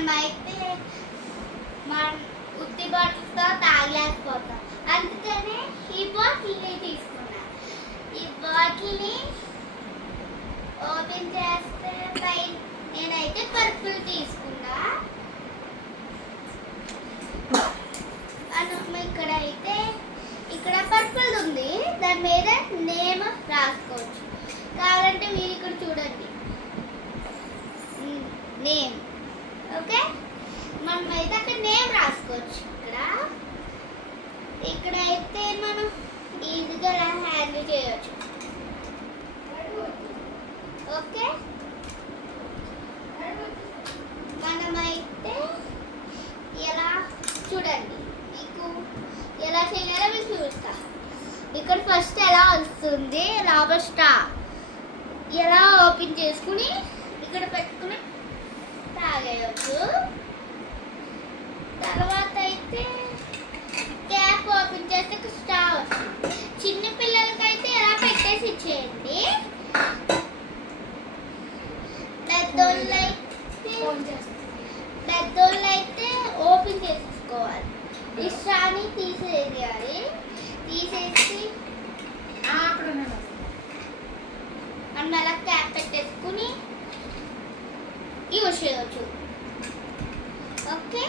మనమైతే మనం ఉత్తి బాటిల్తో తాగలేకపోతాం, అందుకనే ఈ బాటిల్ని తీసుకున్నా. ఈ బాటిల్ని ఓపెన్ చేస్తే పైన నేనైతే పర్పుల్ తీసుకున్నా. ఇక్కడైతే ఇక్కడ పర్పుల్ ఉంది, దాని మీద నేమ్ రాసుకోవచ్చు. కావాలంటే మీరు ఇక్కడ చూడండి నేమ్. ఓకే, మనమైతే అక్కడ నేమ్ రాసుకోవచ్చు. ఇక్కడైతే మనం ఈజీగా హ్యాండిల్ చేయవచ్చు. ఓకే, మనమైతే ఎలా చూడండి, మీకు ఎలా చేయాలో మీకు చూపిస్తా. ఇక్కడ ఫస్ట్ ఎలా వస్తుంది రబ్బర్ స్ట్రా, ఎలా ఓపెన్ చేసుకుని ఇక్కడ పెట్టుకుని తాగేయచ్చు. తర్వాత అయితే క్యాప్ ఓపెన్ చేస్తే స్ట్రా వస్తుంది. చిన్న పిల్లలకైతే ఎలా పెట్టేసి ఇచ్చేయండి. పెద్దోళ్ళైతే ఓపెన్ చేసుకోవాలి. ఈ స్ట్రాని తీసేయాలి. తీసేసి మనం అలా క్యాప్ పెట్టేసుకుని యూజ్ చేయవచ్చు. ఓకే.